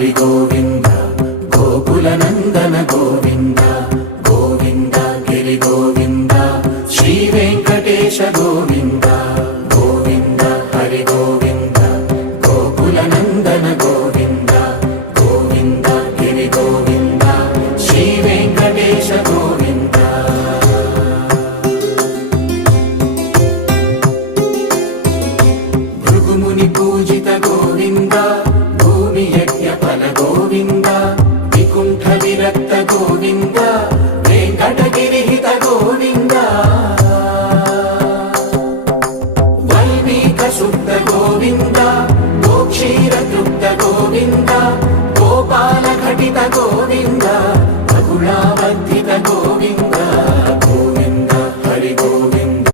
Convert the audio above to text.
హరి గోవింద గోకుల నందన గోవింద గోవింద గిరి గోవింద శ్రీ వెంకటేశ గోవింద గోవింద హరి గోవింద గోకుల నందన గోవింద గోవింద గిరి గోవింద శ్రీ వెంకటేశ గోవింద భృగుముని పూజిత గోవింద భూమి యజ్ఞ ఫల గోవింద వికుంఠ విరక్త గోవింద వెంకటగిరిహిత గోవింద వైదిక శుద్ధ గోవింద గోక్షీర తృప్త గోవింద గోపాల ఘటిత గోవింద